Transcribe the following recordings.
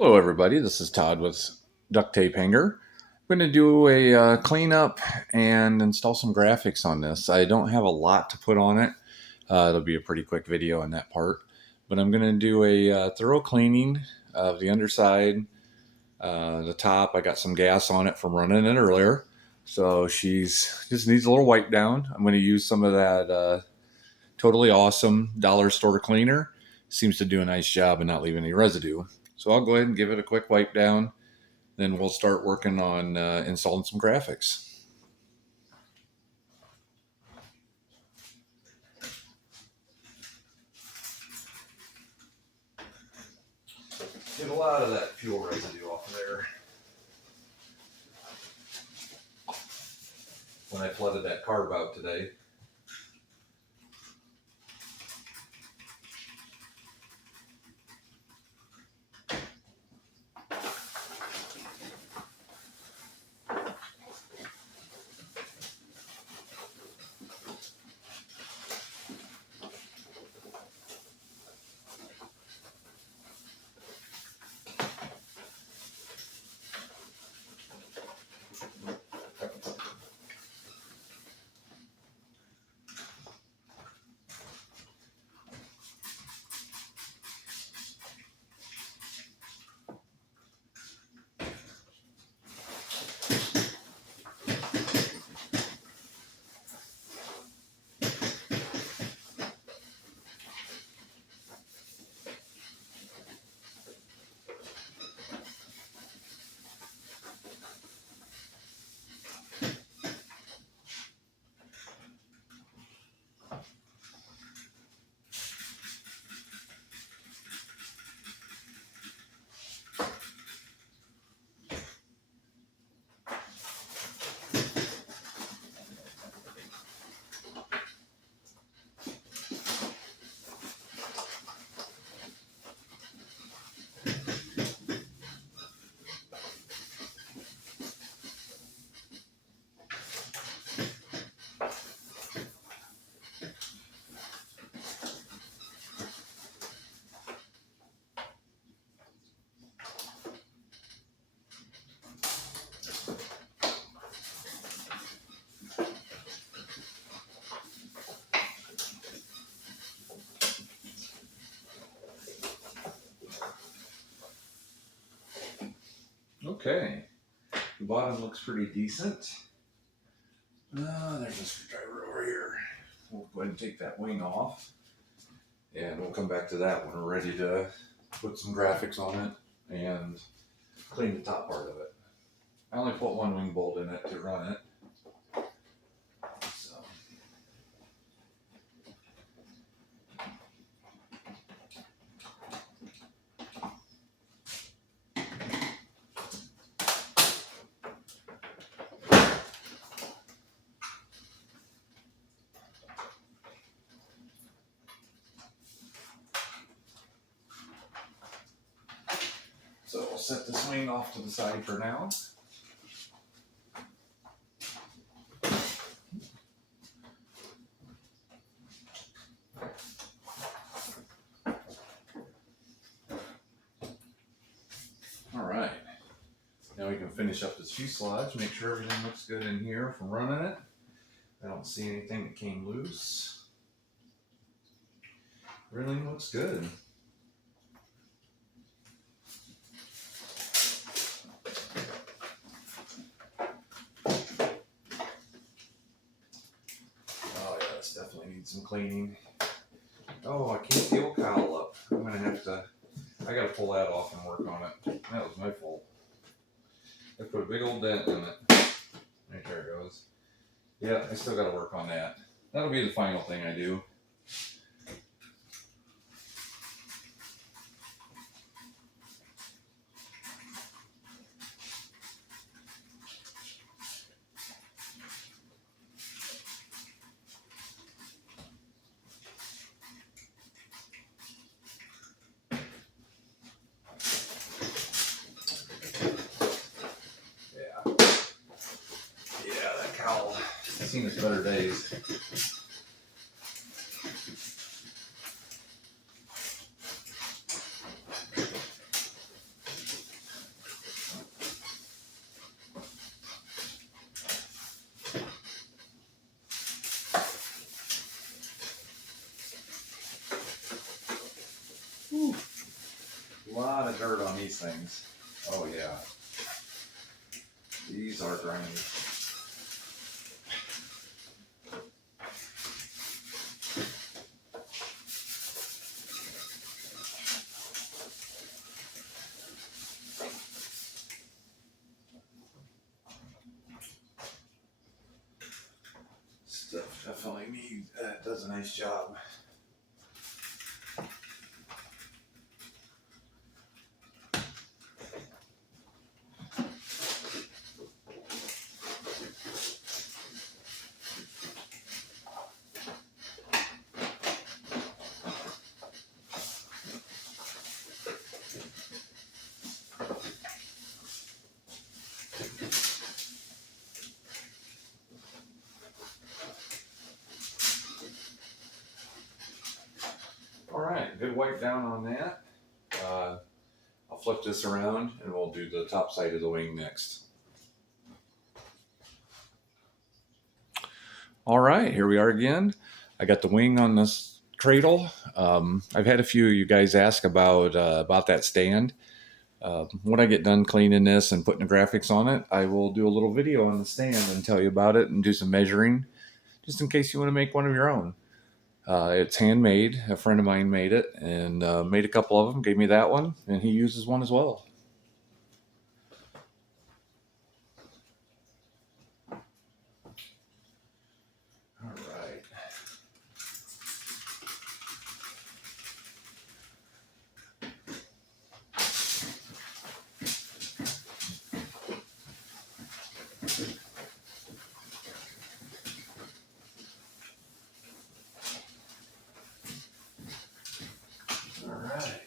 Hello, everybody. This is Todd with Duct Tape Hanger. I'm going to do a cleanup and install some graphics on this. I don't have a lot to put on it. It'll be a pretty quick video on that part. But I'm going to do a thorough cleaning of the underside, the top. I got some gas on it from running it earlier. So she's just needs a little wipe down. I'm going to use some of that totally awesome dollar store cleaner. Seems to do a nice job and not leave any residue. So I'll go ahead and give it a quick wipe down. Then we'll start working on installing some graphics. Get a lot of that fuel residue off of there. When I flooded that carb out today. Okay, the bottom looks pretty decent. There's a screwdriver over here. We'll go ahead and take that wing off, and we'll come back to that when we're ready to put some graphics on it and clean the top part of it. I only put one wing bolt in it to run it. So. So we'll set this wing off to the side for now. All right. Now we can finish up this fuselage, make sure everything looks good in here from running it. I don't see anything that came loose. Everything looks good. Oh yeah, this definitely needs some cleaning. Oh, I can't peel cowl up. I'm gonna have to, I gotta pull that off and work on it. That was my fault. I put a big old dent in it. Right there it goes. Yeah, I still gotta work on that. That'll be the final thing I do. I've seen its better days. dirt on these things. Oh yeah. These are grimy. Stuff definitely does a nice job. All right, good wipe down on that. I'll flip this around and we'll do the top side of the wing next. All right, here we are again. I got the wing on this cradle. I've had a few of you guys ask about that stand. When I get done cleaning this and putting the graphics on it, I will do a little video on the stand and tell you about it and do some measuring, just in case you want to make one of your own. It's handmade. A friend of mine made it and made a couple of them, gave me that one, and he uses one as well. All right. All right.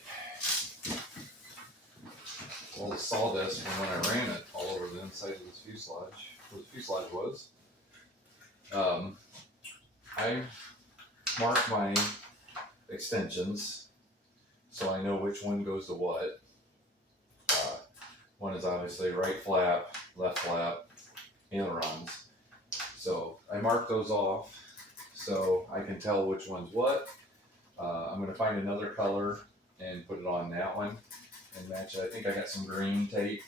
Well, the sawdust from when I ran it all over the inside of this fuselage, where the fuselage was. I mark my extensions so I know which one goes to what. One is obviously right flap, left flap, ailerons. So I mark those off so I can tell which one's what. I'm going to find another color and put it on that one and match it. I think I got some green tape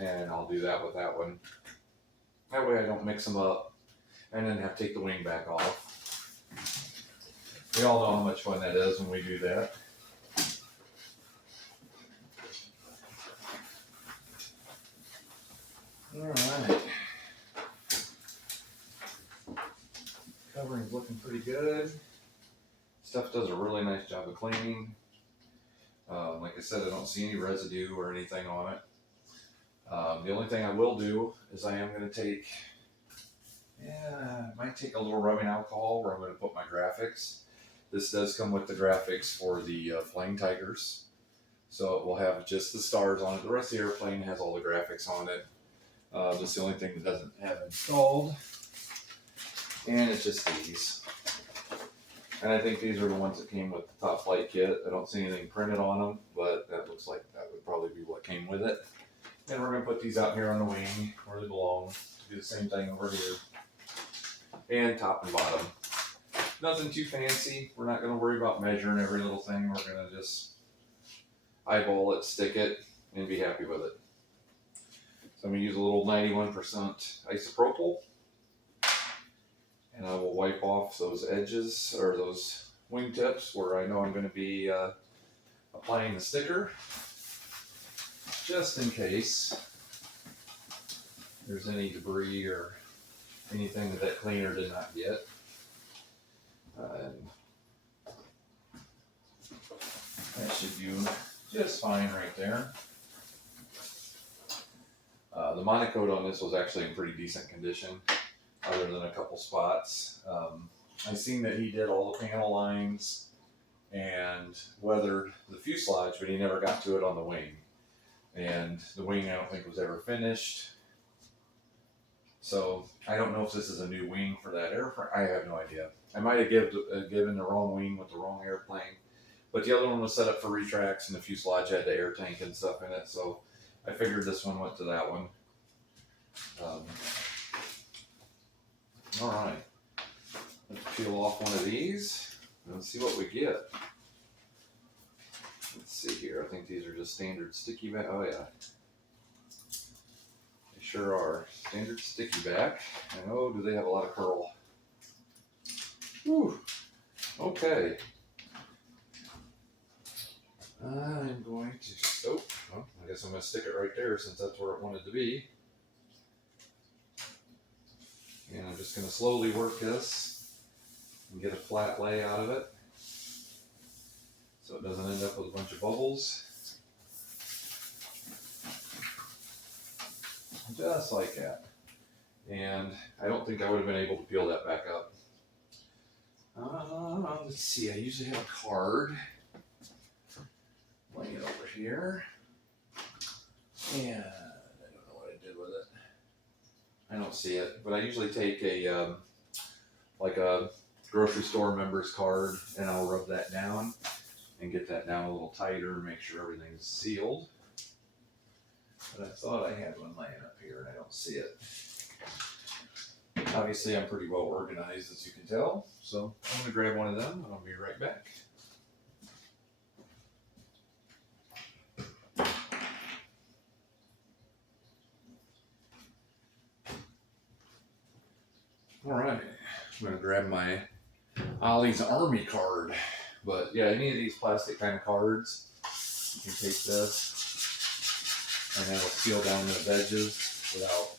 and I'll do that with that one. That way I don't mix them up and then have to take the wing back off. We all know how much fun that is when we do that. All right. Covering's looking pretty good. Stuff does a really nice job of cleaning. Like I said, I don't see any residue or anything on it. The only thing I will do is I am going to take, I might take a little rubbing alcohol where I'm going to put my graphics. This does come with the graphics for the Flying Tigers. So it will have just the stars on it. The rest of the airplane has all the graphics on it. This is the only thing that doesn't have installed. And it's just these. And I think these are the ones that came with the Top Flight kit. I don't see anything printed on them, but that looks like that would probably be what came with it. And we're going to put these out here on the wing where they belong. Do the same thing over here. And top and bottom. Nothing too fancy. We're not going to worry about measuring every little thing. We're going to just eyeball it, stick it, and be happy with it. So I'm going to use a little 91% isopropyl. And I will wipe off those edges or those wingtips where I know I'm going to be applying the sticker, just in case there's any debris or anything that cleaner did not get. And that should do just fine right there. The monocoat on this was actually in pretty decent condition, other than a couple spots. I seen that he did all the panel lines and weathered the fuselage, but he never got to it on the wing. And the wing I don't think was ever finished. So I don't know if this is a new wing for that airframe. I have no idea. I might have given the wrong wing with the wrong airplane. But the other one was set up for retracts and the fuselage had the air tank and stuff in it. So I figured this one went to that one. All right. Let's peel off one of these and see what we get. Let's see here. I think these are just standard sticky back. Oh yeah, they sure are standard sticky back. And oh, do they have a lot of curl? Whew. Okay. I'm going to. Oh, well, I guess I'm going to stick it right there since that's where it wanted to be. And I'm just going to slowly work this and get a flat lay out of it so it doesn't end up with a bunch of bubbles. Just like that. And I don't think I would have been able to peel that back up. Let's see, I usually have a card. Laying it over here. And I don't know what I did with it. I don't see it, but I usually take a like a grocery store member's card and I'll rub that down and get that down a little tighter and make sure everything's sealed. But I thought I had one laying up here and I don't see it. Obviously I'm pretty well organized, as you can tell, so I'm going to grab one of them and I'll be right back. Alright, I'm going to grab my Ollie's Army card. But yeah, any of these plastic kind of cards, you can take this and that'll seal down the edges without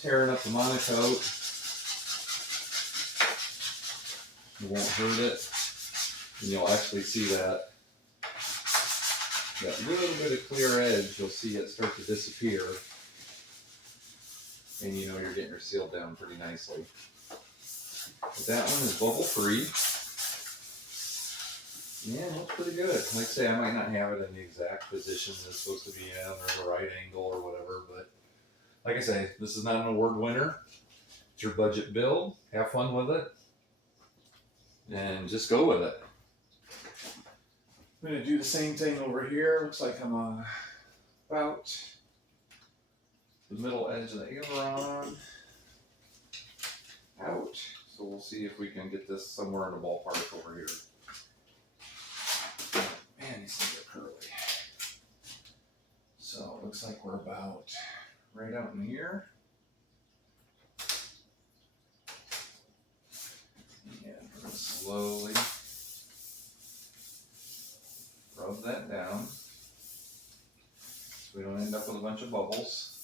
tearing up the monocoat. You won't hurt it, and you'll actually see that little bit of clear edge, you'll see it start to disappear. And you know you're getting her sealed down pretty nicely. But that one is bubble free. Yeah, it looks pretty good. Like I say, I might not have it in the exact position it's supposed to be in or the right angle or whatever, but like I say, this is not an award winner. It's your budget build. Have fun with it. And just go with it. I'm going to do the same thing over here. Looks like I'm about the middle edge of the aileron out. So we'll see if we can get this somewhere in the ballpark over here. Man, these things are curly. So it looks like we're about right out in here. And we're going to slowly rub that down so we don't end up with a bunch of bubbles.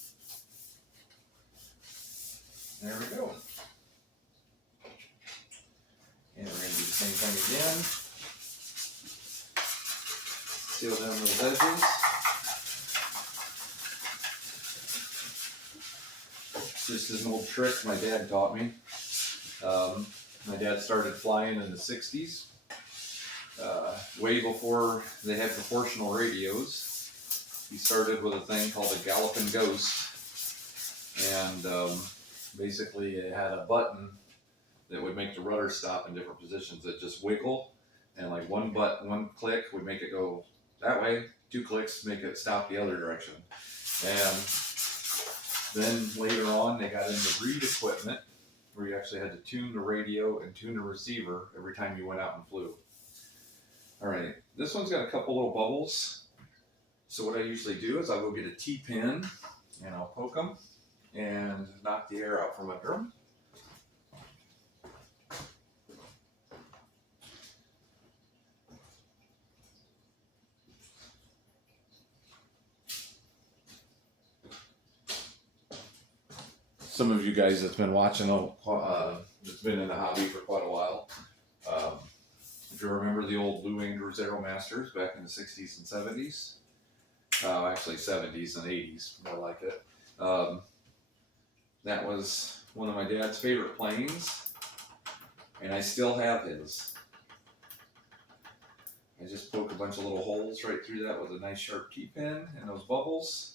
There we go. And we're going to do the same thing again. Seal down those edges. This is an old trick my dad taught me. My dad started flying in the 60s, way before they had proportional radios. He started with a thing called a Galloping Ghost, and basically it had a button that would make the rudder stop in different positions that just wiggle, and like one click would make it go that way, 2 clicks make it stop the other direction. And then later on they got into reed equipment where you actually had to tune the radio and tune the receiver every time you went out and flew. Alright, this one's got a couple little bubbles. So what I usually do is I'll go get a T-pin and I'll poke them and knock the air out from under them. Some of you guys that's been watching, that's been in the hobby for quite a while. If you remember the old Blue Andrews Aeromasters back in the 60s and 70s, actually 70s and 80s, more like it. That was one of my dad's favorite planes, and I still have his. I just poke a bunch of little holes right through that with a nice sharp T-pin and those bubbles.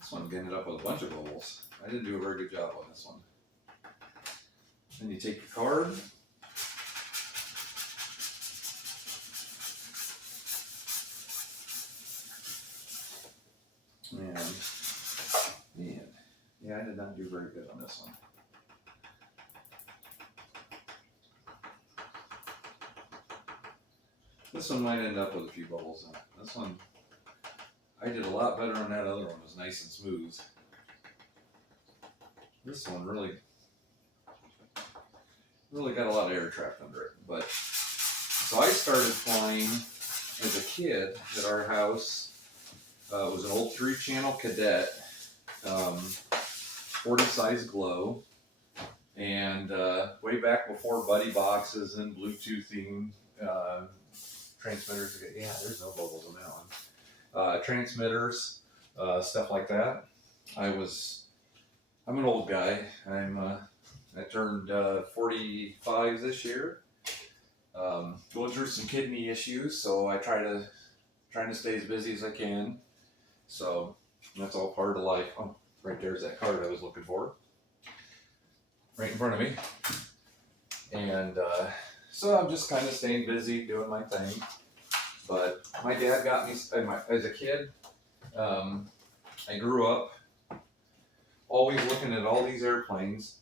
This one ended up with a bunch of bubbles. I didn't do a very good job on this one. Then you take your card. And yeah, I did not do very good on this one. This one might end up with a few bubbles in it. This one, I did a lot better on that other one. It was nice and smooth. This one really got a lot of air trapped under it. But so I started flying as a kid at our house. It was an old 3-channel Cadet, 40 size glow, and way back before buddy boxes and Bluetoothing transmitters. Yeah, there's no bubbles in that one. Transmitters, stuff like that. I'm an old guy. I turned 45 this year. Going through some kidney issues, so I trying to stay as busy as I can. So that's all part of life. Oh, right there's that card I was looking for, right in front of me. And so I'm just kind of staying busy, doing my thing. But my dad got me as a kid. I grew up always looking at all these airplanes.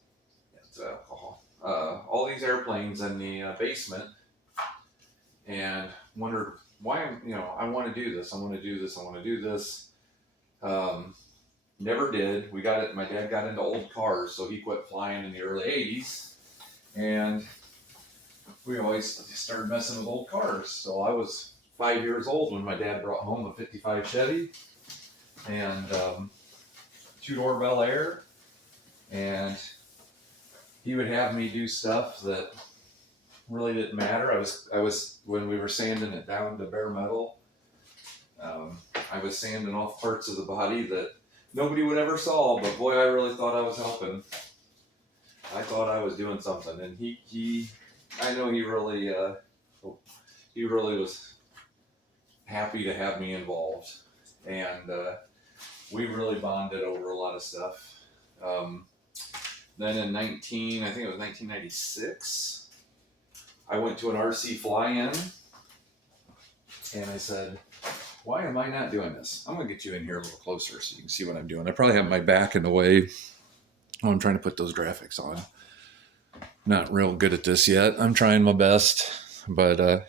It's alcohol. All these airplanes in the basement, and wondered why. I want to do this. I want to do this. I want to do this. Never did. My dad got into old cars, so he quit flying in the early 80s, and we always started messing with old cars. So I was 5 years old when my dad brought home a 55 Chevy and 2-door Bel Air, and he would have me do stuff that really didn't matter. I was when we were sanding it down to bare metal, I was sanding off parts of the body that nobody would ever saw, but boy, I really thought I was helping. I thought I was doing something, and I know he really was happy to have me involved, and we really bonded over a lot of stuff. Then in I think it was 1996, I went to an RC fly-in, and I said, why am I not doing this? I'm going to get you in here a little closer so you can see what I'm doing. I probably have my back in the way while I'm trying to put those graphics on. Not real good at this yet. I'm trying my best, but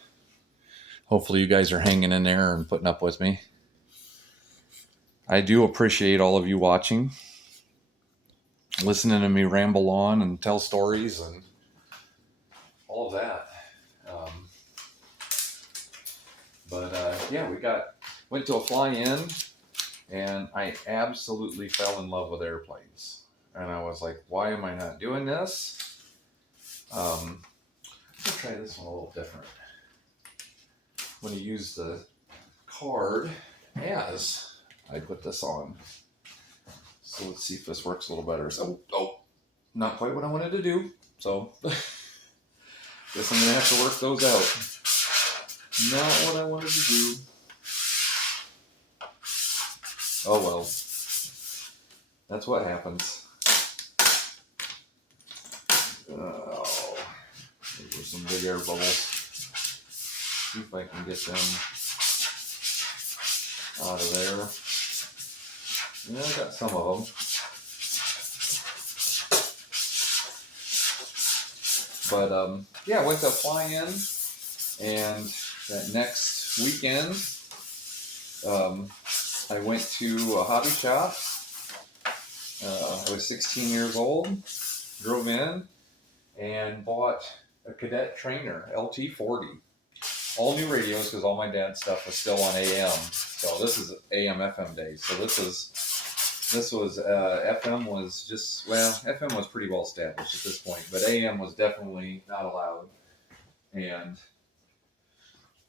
hopefully you guys are hanging in there and putting up with me. I do appreciate all of you watching, listening to me ramble on and tell stories and all of that. Yeah, went to a fly-in, and I absolutely fell in love with airplanes. And I was like, why am I not doing this? Let's try this one a little different. I'm going to use the card as I put this on. So let's see if this works a little better. So, not quite what I wanted to do. So, guess I'm going to have to work those out. Not what I wanted to do. Oh well. That's what happens. Oh, those were some big air bubbles. See if I can get them out of there. Yeah, I got some of them. But yeah, I went to fly-in, and that next weekend, I went to a hobby shop. I was 16 years old, drove in, and bought a Cadet Trainer LT40. All new radios, because all my dad's stuff was still on AM. So this is AM FM days. So this was FM was just, well, FM was pretty well established at this point, but AM was definitely not allowed. And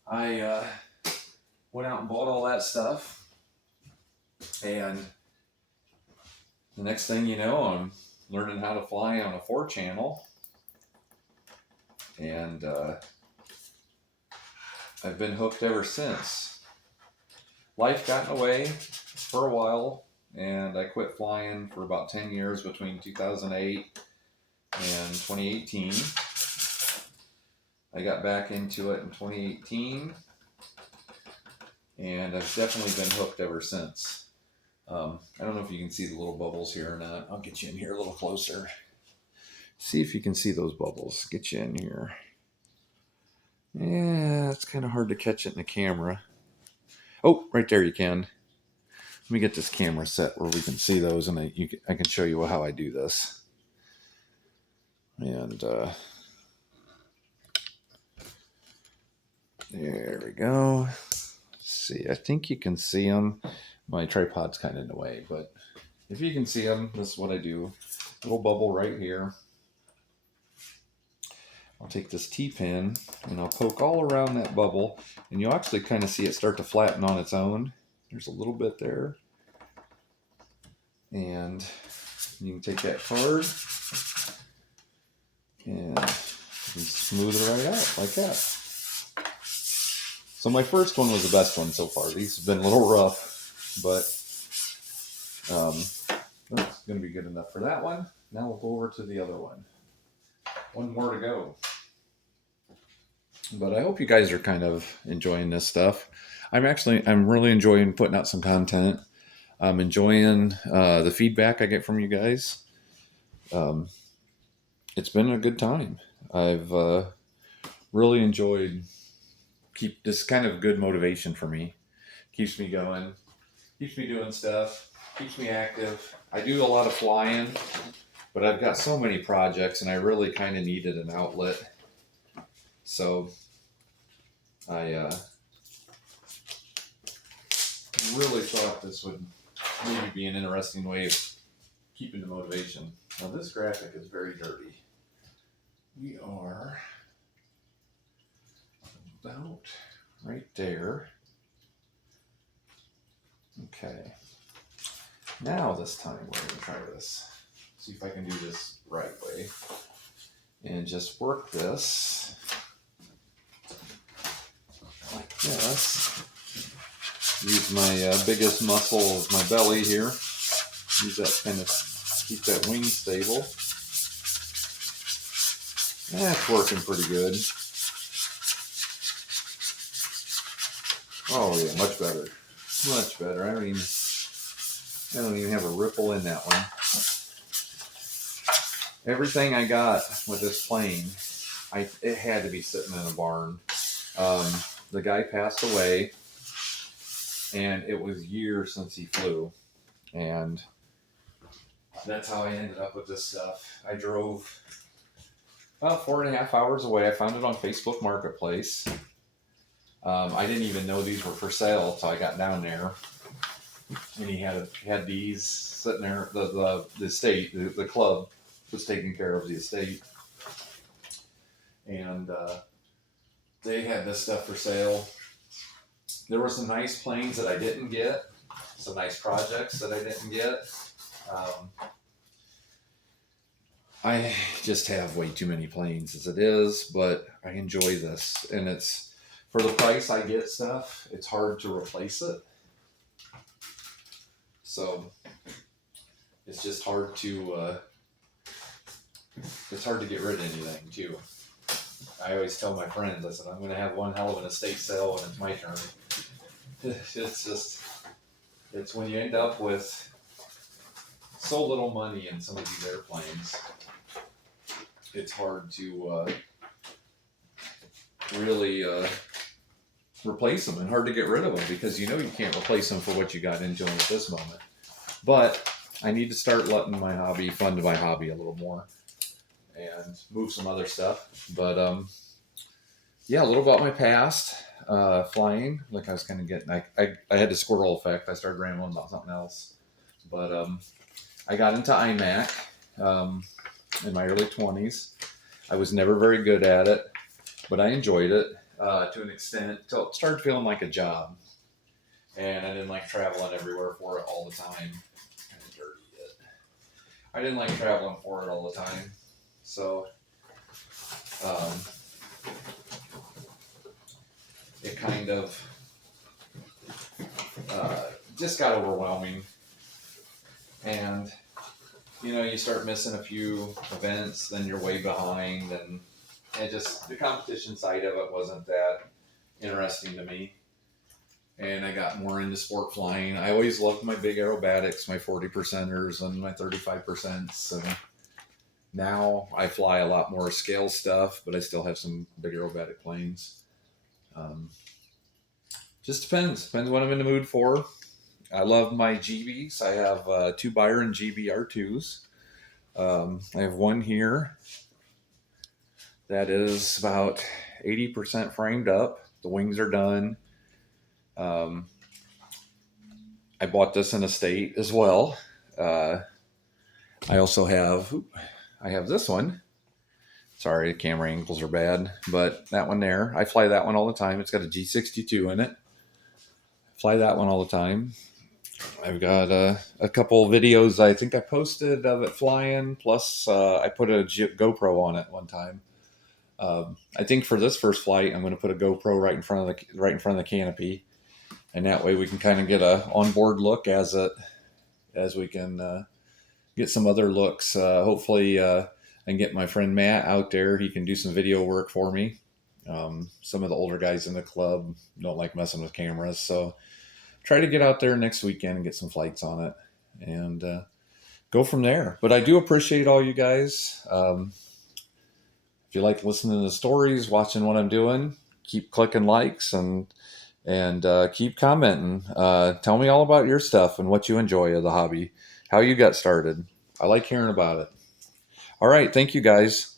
I went out and bought all that stuff. And the next thing you know, I'm learning how to fly on a 4-channel. And I've been hooked ever since. Life got in the way for a while, and I quit flying for about 10 years between 2008 and 2018. I got back into it in 2018, and I've definitely been hooked ever since. I don't know if you can see the little bubbles here or not. I'll get you in here a little closer. See if you can see those bubbles. Get you in here. Yeah, it's kind of hard to catch it in the camera. Oh, right there you can. Let me get this camera set where we can see those, and I can show you how I do this. And there we go. Let's see, I think you can see them. My tripod's kind of in the way, but if you can see them, this is what I do. Little bubble right here. I'll take this T-pin and I'll poke all around that bubble, and you'll actually kind of see it start to flatten on its own. There's a little bit there. And you can take that card and smooth it right out like that. So my first one was the best one so far. These have been a little rough, but that's going to be good enough for that one. Now we'll go over to the other one. One more to go. But I hope you guys are kind of enjoying this stuff. I'm really enjoying putting out some content. I'm enjoying the feedback I get from you guys. It's been a good time. I've really enjoyed. Keep this kind of good motivation for me. Keeps me going. Keeps me doing stuff. Keeps me active. I do a lot of flying, but I've got so many projects, and I really kind of needed an outlet. So I really thought this would maybe be an interesting way of keeping the motivation. Now this graphic is very dirty. We are about right there. Okay. Now this time we're going to try this. See if I can do this right way. And just work this like this. Use my biggest muscle of my belly here. Use that kind of keep that wing stable. That's working pretty good. Oh yeah, much better. Much better. I don't even have a ripple in that one. Everything I got with this plane, it had to be sitting in a barn. The guy passed away, and it was years since he flew, and that's how I ended up with this stuff. I drove about 4.5 hours away. I found it on Facebook Marketplace. I didn't even know these were for sale until I got down there, and he had these sitting there. The estate, the club was taking care of the estate, and they had this stuff for sale. There were some nice planes that I didn't get, some nice projects that I didn't get. I just have way too many planes as it is, but I enjoy this, and it's for the price I get stuff. It's hard to replace it, so it's just hard to get rid of anything too. I always tell my friends, I said, I'm going to have one hell of an estate sale when it's my turn. It's when you end up with so little money in some of these airplanes, it's hard to really replace them, and hard to get rid of them, because you can't replace them for what you got into them at this moment. But I need to start letting my hobby fund my hobby a little more and move some other stuff. But yeah, a little about my past. Flying, like I was kind of getting, I had the squirrel effect. I started rambling about something else. But I got into iMac in my early 20s. I was never very good at it, but I enjoyed it to an extent until it started feeling like a job. And I didn't like traveling everywhere for it all the time. Kind of dirty yet. I didn't like traveling for it all the time. So it kind of just got overwhelming. And you start missing a few events, then you're way behind, and the competition side of it wasn't that interesting to me. And I got more into sport flying. I always loved my big aerobatics, my 40%ers and my 35%s. And Now I fly a lot more scale stuff, but I still have some big aerobatic planes. Um, just depends what I'm in the mood for. I love my GBs. I have two Byron GBR2s. I have one here that is about 80% framed up. The wings are done. Um, I bought this in a state as well. Uh, I also have, I have this one. Sorry, the camera angles are bad, but that one there, I fly that one all the time. It's got a G62 in it. Fly that one all the time. I've got a couple videos I think I posted of it flying. Plus, I put a GoPro on it one time. I think for this first flight, I'm going to put a GoPro right in front of the canopy, and that way we can kind of get a onboard look as we can get some other looks. Hopefully, I can get my friend Matt out there. He can do some video work for me. Some of the older guys in the club don't like messing with cameras, so try to get out there next weekend and get some flights on it, and go from there. But I do appreciate all you guys. If you like listening to the stories, watching what I'm doing, keep clicking likes and keep commenting. Tell me all about your stuff and what you enjoy of the hobby, how you got started. I like hearing about it. All right, thank you guys.